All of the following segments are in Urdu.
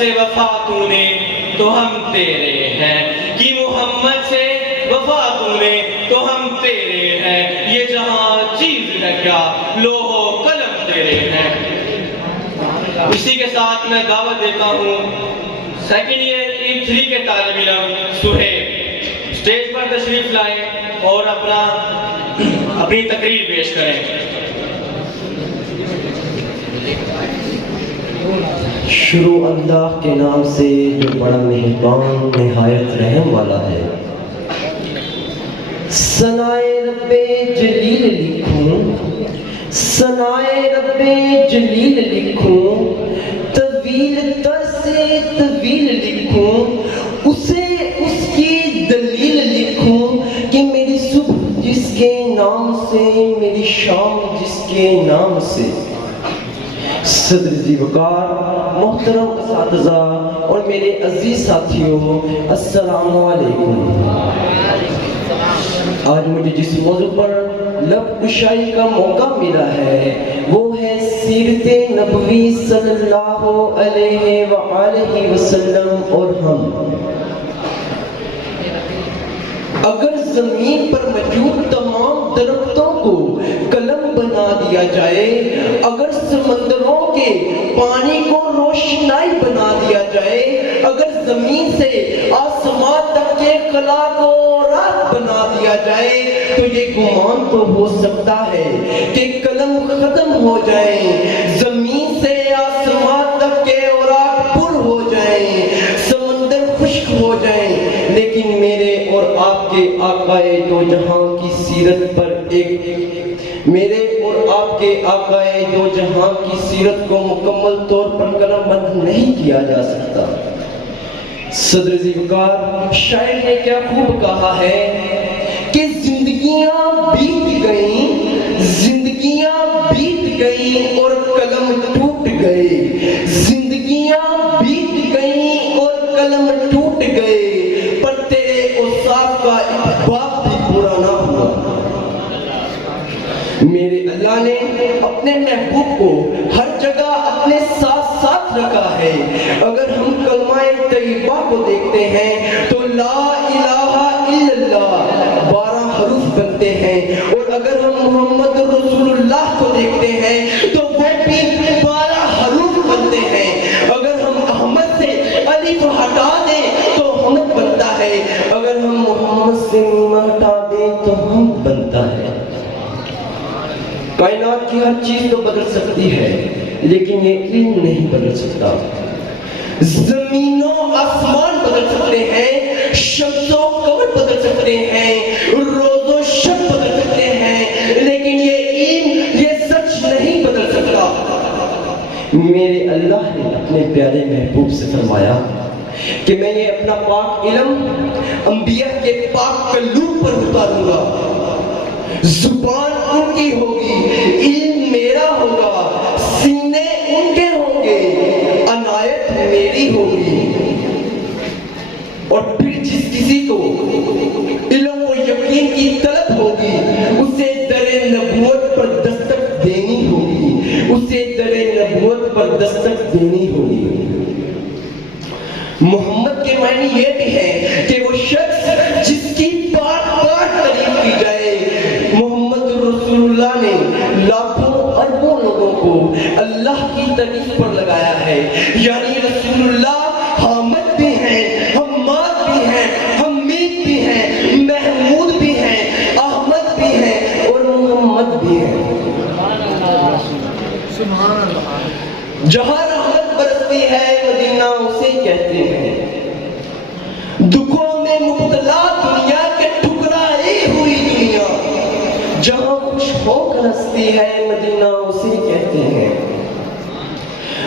سے وفا تو نے تو ہم تیرے ہیں، کی محمد سے وفا تو نے تو ہم تیرے ہیں، یہ جہاں چیز ہے کیا لوح و قلم تیرے ہیں۔ اسی کے ساتھ میں دعوت دیتا ہوں سیکنڈ ایئر E3 کے طالب علم سہیب اسٹیج پر تشریف لائیں اور اپنی تقریر پیش کریں۔ شروع اللہ کے نام سے جو بڑا مہربان نہایت رحم والا ہے۔ ثنائے رب جلیل لکھوں، ثنائے رب جلیل لکھوں، طویل تر سے طویل لکھوں، اسے اس کی دلیل لکھوں کہ میری صبح جس کے نام سے، میری شام جس کے نام سے۔ صدر ذی وقار، محترم اساتذہ اور میرے عزیز ساتھیوں، السلام علیکم۔ آج مجھے جس موضوع پر لب کشائی کا موقع ملا ہے وہ ہے سیرت نبوی صلی اللہ علیہ وآلہ وسلم اور ہم۔ اگر زمین پر موجود تمام درختوں کو قلم بنا دیا جائے، اگر سمندروں کے پانی کو روشنائی بنا دیا جائے، اگر زمین سے آسمان تک کے خلا کو رات بنا دیا جائے، تو یہ گمان تو ہو سکتا ہے کہ قلم ختم ہو جائیں، زمین سے آسمان تک کے اوراق پر ہو جائیں، سمندر خشک ہو جائیں، لیکن میرے اور آپ کے آقائے دو جہاں کی سیرت پر میرے اور آپ کے آقائے دو جہاں کی سیرت کو مکمل طور پر قلم بند نہیں کیا جا سکتا۔ صدر ذی وقار شاعر نے کیا خوب کہا ہے کہ زندگیاں بیت گئیں، زندگیاں بیت گئیں اور قلم ٹوٹ گئے، زندگیاں بیت گئیں اور قلم ٹوٹ گئے، پر تیرے اوصاف کا ایک باب بھی پورا نہ ہوا۔ میرے اللہ نے اپنے محبوب کو ہر جگہ اپنے ساتھ ساتھ رکھا ہے۔ اگر ہم کلمہ طیبہ کو دیکھتے ہیں تو لا الہ الا اللہ 12 حروف بنتے ہیں، اور اگر ہم محمد رسول اللہ کو دیکھتے ہیں تو وہ بھی 12 حروف بنتے ہیں۔ اگر ہم احمد سے الف ہٹا دیں تو حمد بنتا ہے، اگر ہم محمد سے میم ہٹا دیں تو ہم بنتا ہے۔ کائنات کی ہر چیز تو بدل سکتی ہے لیکن یہ علم نہیں بدل سکتا۔ زمین و آسمان بدل سکتے ہیں، شمس و قمر بدل سکتے ہیں، روز و شب بدل سکتے ہیں، لیکن یہ علم، یہ سچ نہیں بدل سکتا۔ میرے اللہ نے اپنے پیارے محبوب سے فرمایا کہ میں یہ اپنا پاک علم انبیاء کے پاک قلوب پر اتاروں گا، زبان ان کی ہوگی، علم میرا ہوگا، سینے ان کے ہوں گے، عنایت میری ہوگی۔ اور پھر جس کسی کو علم و یقین کی طلب ہوگی اسے در نبوت پر دستک دینی ہوگی، اسے در نبوت پر دستک دینی ہوگی۔ محمد کے معنی یہ بھی ہے کہ وہ شخص جس کی بار بار تعریف کی جائے۔ محمد رسول اللہ نے لاکھوں اربوں لوگوں کو اللہ کی تعریف پر لگایا ہے، یعنی رسول اللہ حامد بھی ہیں، حماد بھی ہیں، حمید بھی ہیں، محمود بھی ہیں، احمد بھی ہیں اور محمد بھی ہیں۔ جہاں رحمت برستی ہے مدینہ اسے کہتے ہیں، دکھوں میں مبتلا دنیا کے ٹھکرائی ہوئی دنیا، جہاں خوش ہو کر ہنستی ہے مدینہ اسے کہتے ہیں۔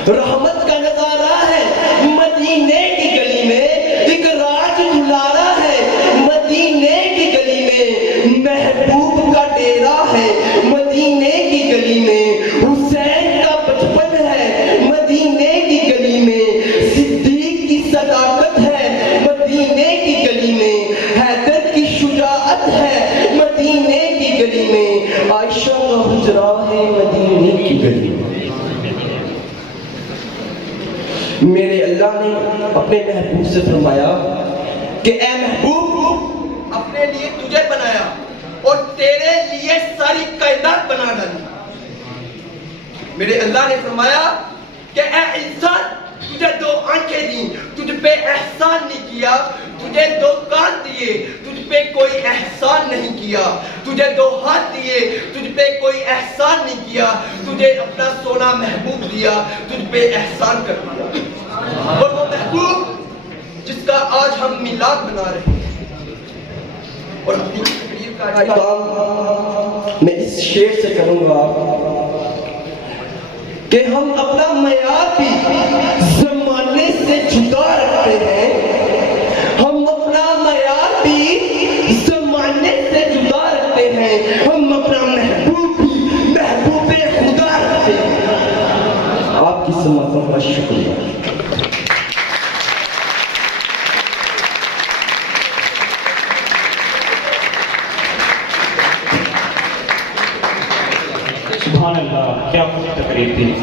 رحمت کا نظارہ ہے مدینے کی گلی میں، ایک راج دلارا ہے مدینے کی گلی میں، محبوب کا ڈیرا ہے مدینے کی گلی میں، حسین کا بچپن ہے مدینے کی گلی میں، صدیق کی صداقت ہے مدینے کی گلی میں، حیدر کی شجاعت ہے مدینے کی گلی میں، عائشہ کا حجرہ ہے مدینے کی گلی میں۔ میرے اللہ نے اپنے محبوب سے فرمایا کہ اے محبوب، اپنے لیے تجھے بنایا اور تیرے لیے ساری کائنات بنا ڈالی۔ میرے اللہ نے فرمایا کہ اے انسان، تجھے 2 آنکھیں دی، تجھ پہ احسان نہیں کیا، تجھے 2 کان دیے، تجھ پہ کوئی احسان نہیں کیا، تجھے 2 ہاتھ دیے، تجھ پہ کوئی احسان نہیں کیا، تجھے اپنا سونا محبوب دیا، تجھ پہ احسان کر دیا۔ اور وہ محبوب جس کا آج ہم میلاد بنا رہے ہیں اور اپنی تقریر کا کام میں اس شعر سے کروں گا کہ ہم اپنا معیار بھی زمانے سے جدا رکھتے ہیں، ہم اپنا معیار بھی زمانے سے جدا رکھتے ہیں، ہم اپنا محبوب بھی محبوب خدا رکھتے ہیں۔ آپ کی سماعتوں کا شکریہ۔ سبحان اللہ، کیا تقریر تھی۔